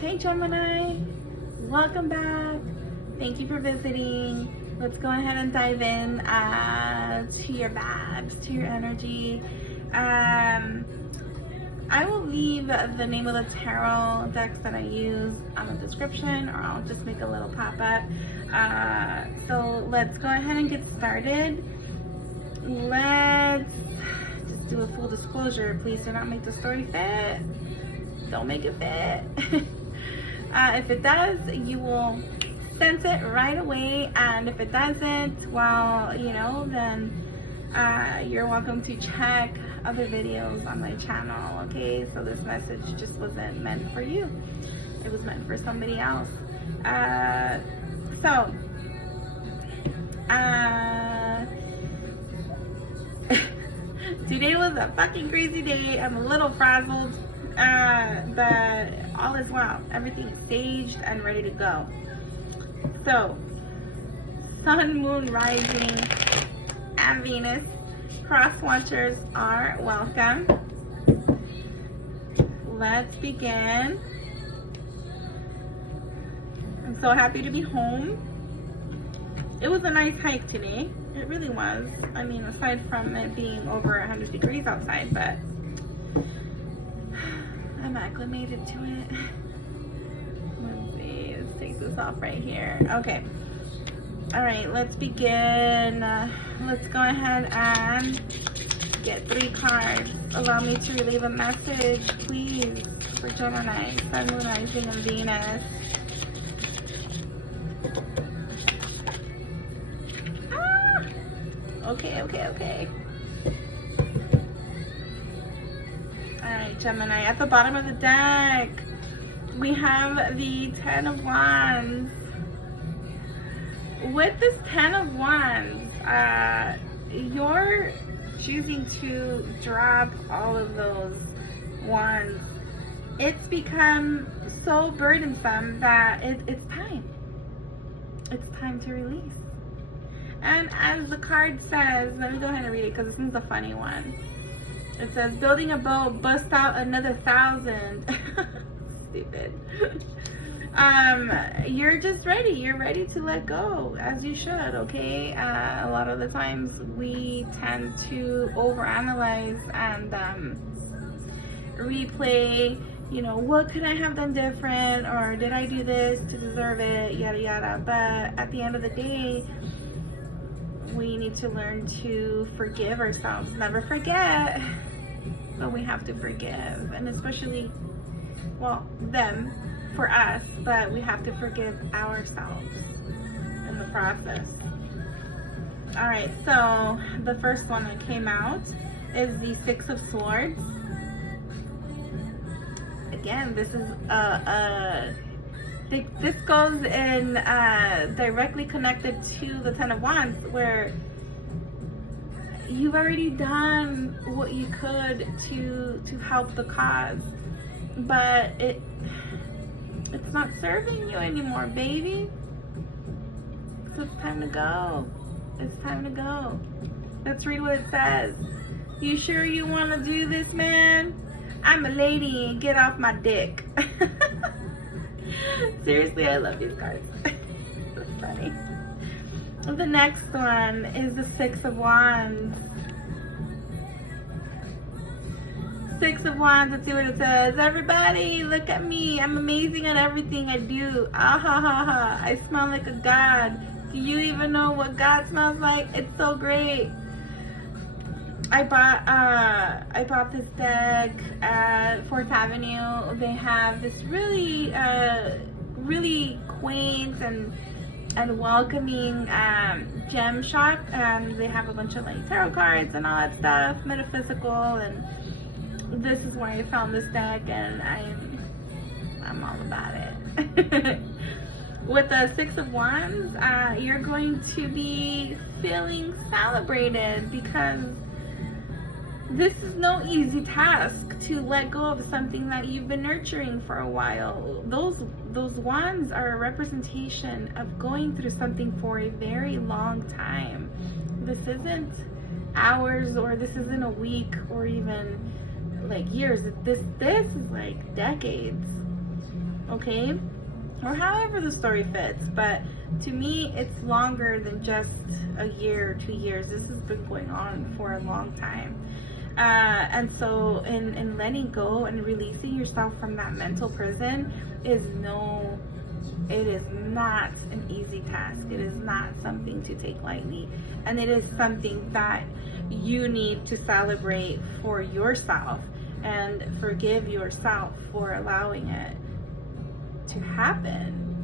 Hey Gemini, welcome back. Thank you for visiting. Let's go ahead and dive in to your vibes, to your energy. I will leave the name of the tarot decks that I use on the description, or I'll just make a little pop-up. So let's go ahead and get started. Let's just do a full disclosure. Please do not make the story fit. Don't make it fit. If it does, you will sense it right away, and if it doesn't, well, you know, then you're welcome to check other videos on my channel. Okay, so this message just wasn't meant for you, it was meant for somebody else. Today was a fucking crazy day. I'm a little frazzled, but all is well. Everything is staged and ready to go. So, Sun, Moon, Rising, and Venus cross watchers are welcome. Let's begin. I'm so happy to be home. It was a nice hike today. It really was. I mean, aside from it being over 100 degrees outside, but I'm acclimated to it. Let's see, let's take this off right here. Okay. All right, let's begin. Let's go ahead and get 3 cards. Allow me to relieve a message, please, for Gemini, Sun, Moon, Rising, and Venus. Okay. Alright, Gemini, at the bottom of the deck, we have the 10 of Wands. With this 10 of Wands, you're choosing to drop all of those wands. It's become so burdensome that it's time. It's time to release. And as the card says, let me go ahead and read it because this one's a funny one. It says, building a boat, bust out another 1,000. Stupid. You're just ready. You're ready to let go, as you should, okay? A lot of the times we tend to overanalyze and replay, you know, what could I have done different, or did I do this to deserve it, yada yada. But at the end of the day, we need to learn to forgive ourselves. Never forget, but we have to forgive. And especially, well, them for us, but we have to forgive ourselves in the process. All right, so the first one that came out is the 6 of Swords. Again, this is this goes in directly connected to the 10 of Wands, where you've already done what you could to help the cause, but it's not serving you anymore, baby. So it's time to go. It's time to go. Let's read what it says. You sure you want to do this, man? I'm a lady. Get off my dick. Seriously, I love these cards. That's funny. The next one is the 6 of Wands. 6 of Wands, let's see what it says. Everybody, look at me. I'm amazing at everything I do. Ah ha ha ha. I smell like a god. Do you even know what God smells like? It's so great. I bought this deck at 4th Avenue. They have this really quaint and welcoming gem shop, and they have a bunch of like tarot cards and all that stuff, metaphysical, and this is where I found this deck, and I'm all about it. With the 6 of Wands, you're going to be feeling celebrated because This is no easy task to let go of something that you've been nurturing for a while. Those wands are a representation of going through something for a very long time. This isn't hours, or this isn't a week, or even like years. This is like decades, okay? Or however the story fits. But to me, it's longer than just a year or 2 years. This has been going on for a long time. And so in letting go and releasing yourself from that mental prison it is not an easy task. It is not something to take lightly. And it is something that you need to celebrate for yourself and forgive yourself for allowing it to happen.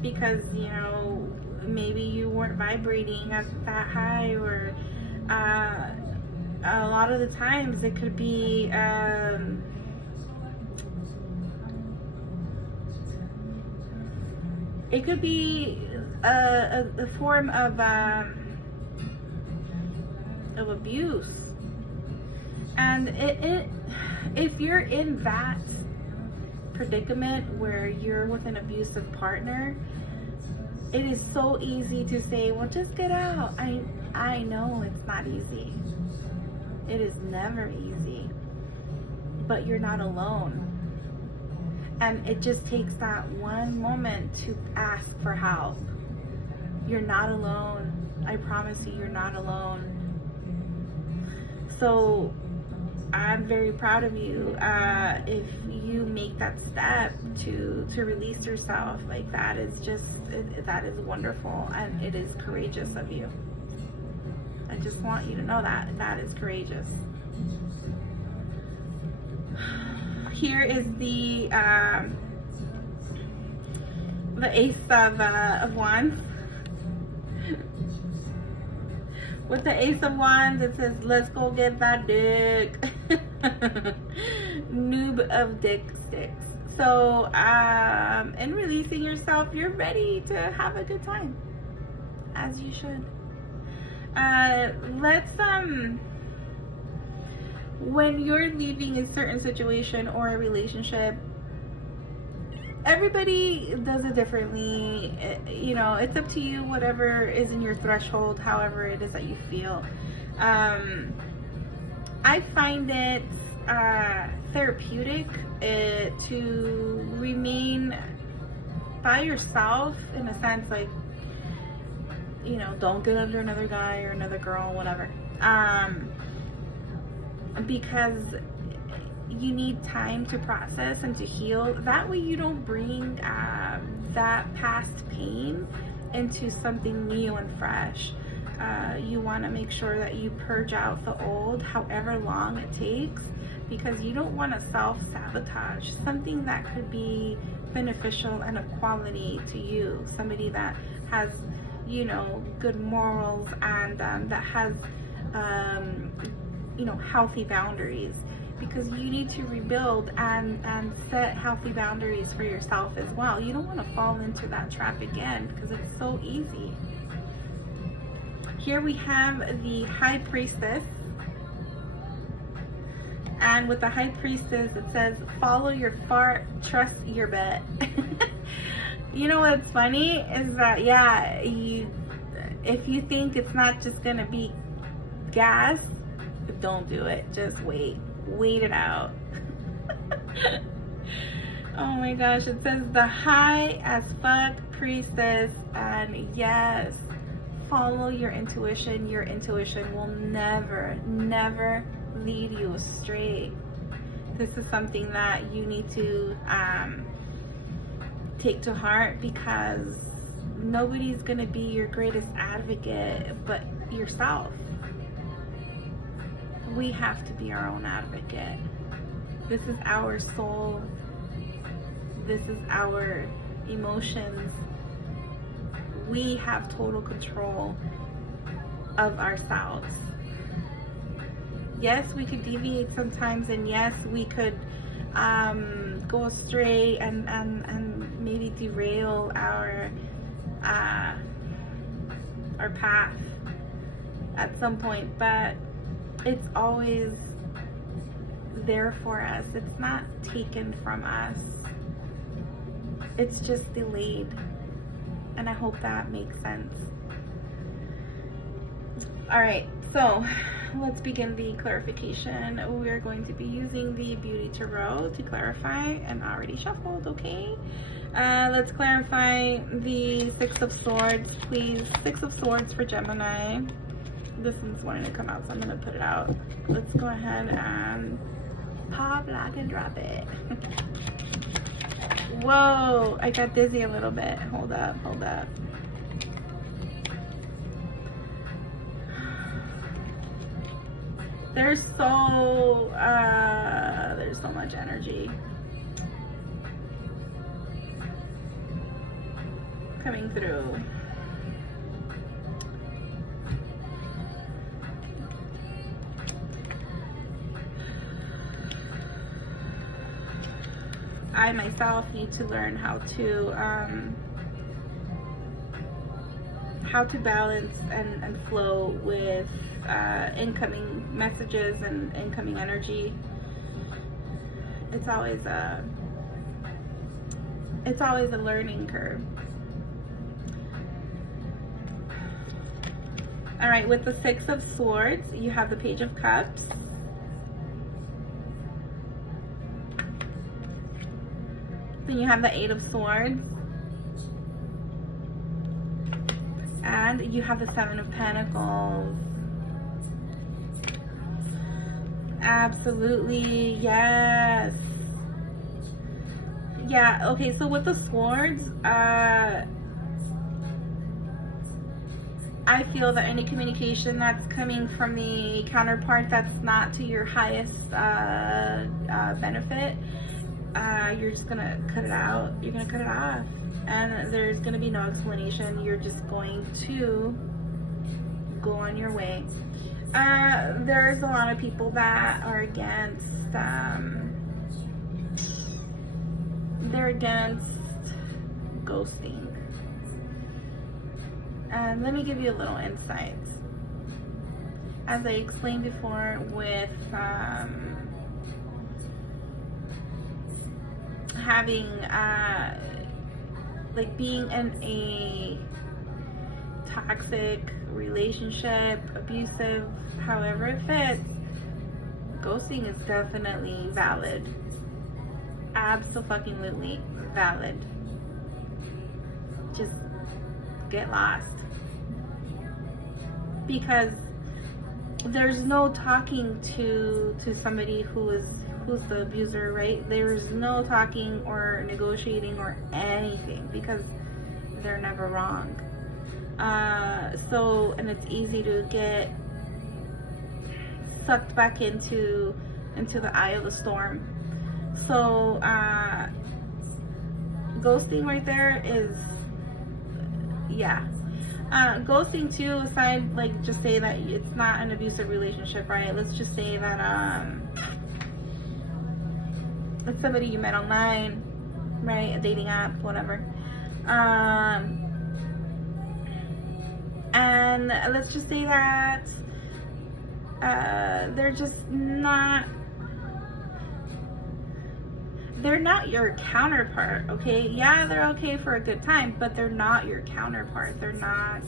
Because, you know, maybe you weren't vibrating at that high, or a lot of the times it could be a form of abuse. And if you're in that predicament where you're with an abusive partner, it is so easy to say, well, just get out. I know it's not easy. It is never easy. But you're not alone. And it just takes that one moment to ask for help. You're not alone. I promise you, you're not alone. So I'm very proud of you if you make that step to release yourself. Like, that is just, that is wonderful, and it is courageous of you. I just want you to know that is courageous. Here is the Ace of Wands. With the Ace of Wands, it says, let's go get that dick. Noob of dick sticks. So, in releasing yourself, you're ready to have a good time. As you should. When you're leaving a certain situation or a relationship, everybody does it differently. You know, it's up to you, whatever is in your threshold, however it is that you feel. I find it therapeutic to remain by yourself, in a sense, like, you know, don't get under another guy or another girl, whatever. Because you need time to process and to heal. That way you don't bring that past pain into something new and fresh. You want to make sure that you purge out the old, however long it takes, because you don't want to self-sabotage something that could be beneficial and of quality to you. Somebody that has, you know, good morals, and that has, you know, healthy boundaries. Because you need to rebuild and set healthy boundaries for yourself as well. You don't want to fall into that trap again, because it's so easy. Here we have the High Priestess. And with the High Priestess, it says, follow your fart, trust your bet. You know what's funny is that, yeah, if you think it's not just going to be gas, don't do it. Just wait it out. Oh my gosh, it says the high as fuck priestess, and yes, follow your intuition. Your intuition will never lead you astray. This is something that you need to take to heart, because nobody's gonna be your greatest advocate but yourself. We have to be our own advocate. This is our soul. This is our emotions. We have total control of ourselves. Yes, we could deviate sometimes, and yes, we could go astray and maybe derail our path at some point, but it's always there for us. It's not taken from us. It's just delayed. And I hope that makes sense. Alright, so let's begin the clarification. We're going to be using the Beauty Tarot to clarify, and I already shuffled, okay? Let's clarify the Six of Swords, please. Six of Swords for Gemini. This one's wanting to come out, so I'm going to put it out. Let's go ahead and pop, lock, and drop it. Whoa, I got dizzy a little bit. Hold up, hold up. There's so much energy coming through. I myself need to learn how to balance and flow with incoming messages and incoming energy. It's always a learning curve. All right, with the Six of Swords, you have the Page of Cups. Then you have the Eight of Swords. And you have the Seven of Pentacles. Absolutely, yes. Yeah, okay, so with the Swords, I feel that any communication that's coming from the counterpart that's not to your highest benefit, you're just gonna cut it out. You're gonna cut it off, and there's gonna be no explanation. You're just going to go on your way. There's a lot of people that are against they're against ghosting. And let me give you a little insight. As I explained before, with having like being in a toxic relationship, abusive, however it fits, ghosting is definitely valid. Abso-fucking-lutely valid. Just get lost. Because there's no talking to somebody who's the abuser, right? There's no talking or negotiating or anything, because they're never wrong. And it's easy to get sucked back into the eye of the storm. So ghosting right there is, yeah. Ghosting too, aside, like, just say that it's not an abusive relationship, right? Let's just say that it's somebody you met online, right? A dating app, whatever. And let's just say that they're just not, they're not your counterpart, okay? Yeah, they're okay for a good time, but they're not your counterpart. They're not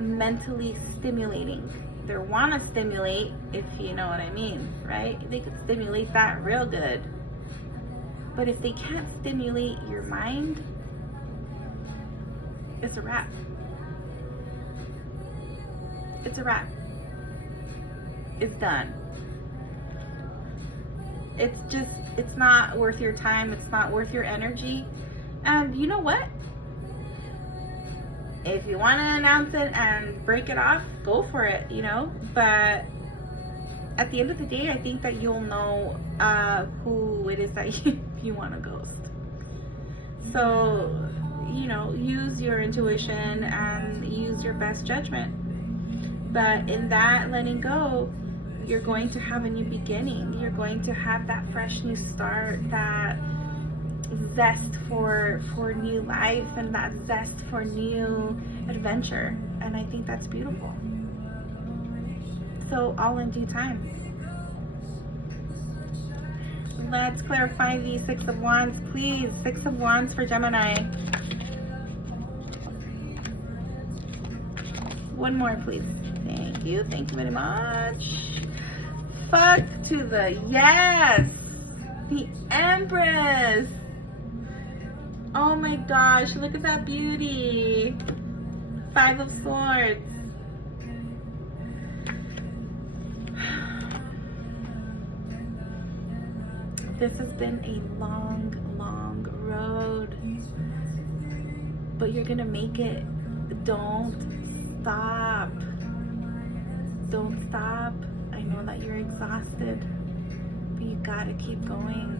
mentally stimulating. They want to stimulate, if you know what I mean, right? They could stimulate that real good. But if they can't stimulate your mind, it's a wrap. It's a wrap. It's done. It's not worth your time. It's not worth your energy. And you know what? If you want to announce it and break it off, go for it, you know? But at the end of the day, I think that you'll know who it is that you want to ghost. So, you know, use your intuition and use your best judgment. But in that letting go, you're going to have a new beginning. You're going to have that fresh new start, that zest for new life, and that zest for new adventure. And I think that's beautiful. So all in due time. Let's clarify the Six of Wands, please. Six of Wands for Gemini. One more, please. Thank you. Thank you very much. Fuck to the yes. The Empress. Oh my gosh. Look at that beauty. Five of Swords. This has been a long, long road, but you're gonna make it. Don't stop. Don't stop. I know that you're exhausted, but you gotta keep going.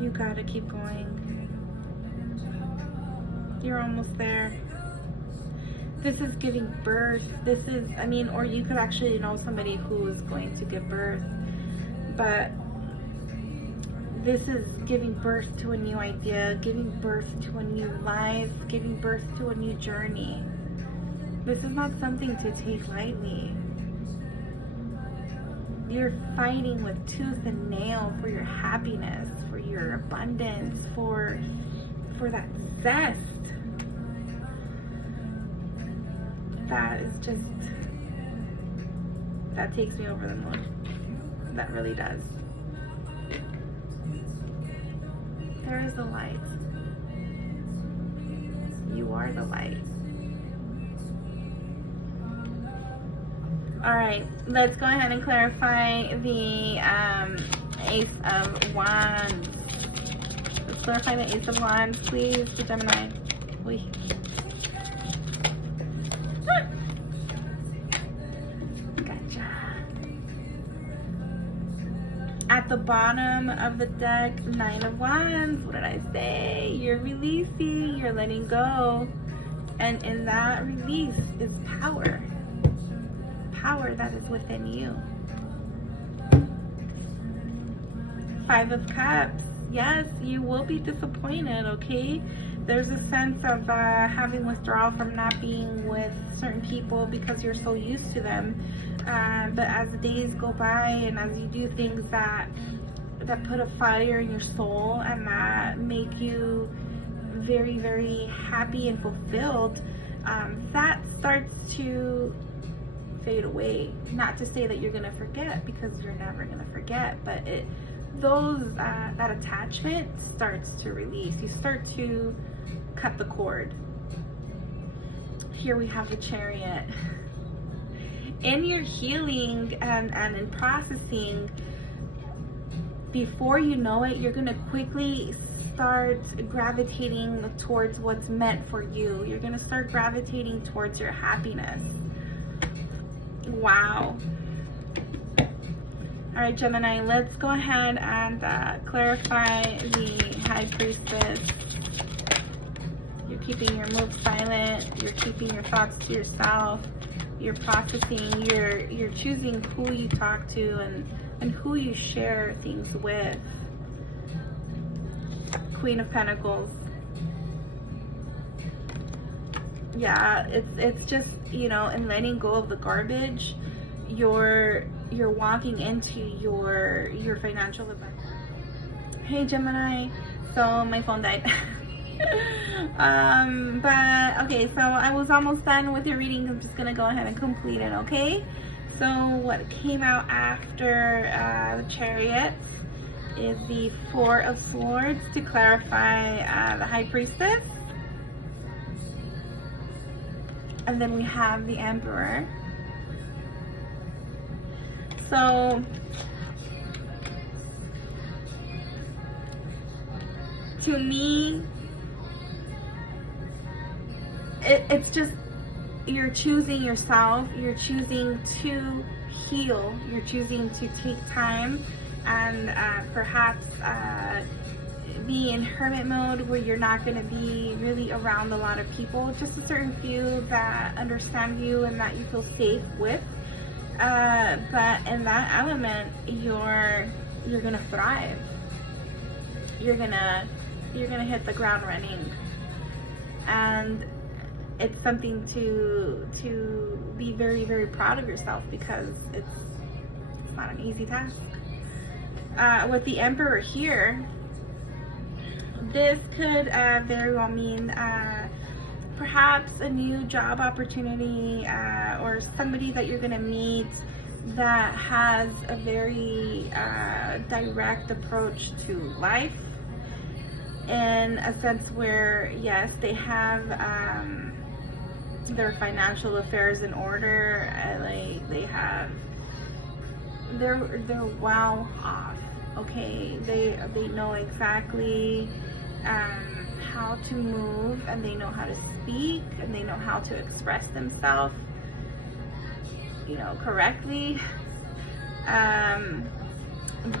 You gotta keep going. You're almost there. This is giving birth. This is, I mean, or you could actually know somebody who is going to give birth, but this is giving birth to a new idea, giving birth to a new life, giving birth to a new journey. This is not something to take lightly. You're fighting with tooth and nail for your happiness, for your abundance, for that zest. That is just, that takes me over the moon. That really does. There is a light. You are the light. Alright, let's go ahead and clarify the Ace of Wands. Let's clarify the Ace of Wands, please, for Gemini. Oy. At the bottom of the deck, Nine of Wands. What did I say? You're releasing, you're letting go. And in that release is power. Power that is within you. Five of Cups. Yes, you will be disappointed, okay? There's a sense of having withdrawal from not being with certain people because you're so used to them. But as the days go by and as you do things that put a fire in your soul and that make you very, very happy and fulfilled, that starts to fade away. Not to say that you're gonna forget, because you're never gonna forget, but that attachment starts to release. You start to cut the cord. Here we have the Chariot. In your healing and in processing, before you know it, you're going to quickly start gravitating towards what's meant for you. You're going to start gravitating towards your happiness. Wow. All right, Gemini, let's go ahead and clarify the High Priestess. You're keeping your moves silent. You're keeping your thoughts to yourself. You're processing. You're choosing who you talk to and who you share things with. Queen of Pentacles. Yeah, it's just, you know, in letting go of the garbage, you're walking into your financial abundance. Hey Gemini, so my phone died. But okay, so I was almost done with your reading. I'm just gonna go ahead and complete it, okay? So what came out after the Chariot is the Four of Swords to clarify the High Priestess. And then we have the Emperor. So to me, it's just, you're choosing yourself, you're choosing to heal, you're choosing to take time and perhaps be in hermit mode where you're not going to be really around a lot of people, just a certain few that understand you and that you feel safe with. But in that element, you're gonna thrive. You're gonna hit the ground running. And it's something to be very, very proud of yourself, because it's not an easy task. With the Emperor here, this could very well mean perhaps a new job opportunity, or somebody that you're going to meet that has a very direct approach to life, in a sense where, yes, they have their financial affairs in order, like they're well off, okay? They know exactly how to move, and they know how to speak, and they know how to express themselves, you know, correctly.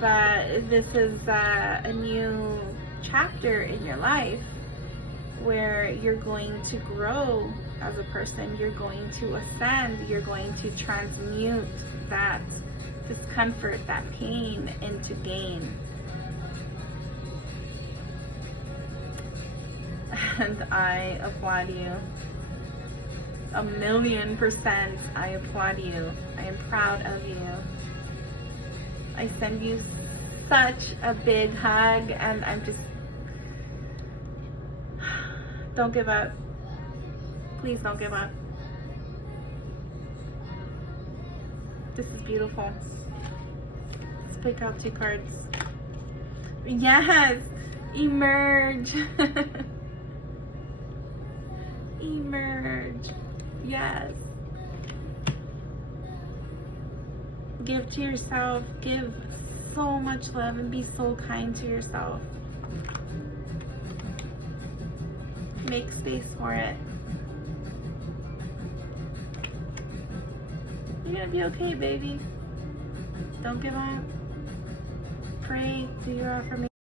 But this is a new chapter in your life where you're going to grow as a person, you're going to ascend, you're going to transmute that discomfort, that pain, into gain. And I applaud you. 1,000,000%, I applaud you. I am proud of you. I send you such a big hug, and I'm just, don't give up. Please don't give up. This is beautiful. Let's pick out 2 cards. Yes! Emerge! Emerge. Yes. Give to yourself. Give so much love and be so kind to yourself. Make space for it. You're gonna be okay, baby. Don't give up. Pray. Do your affirmation.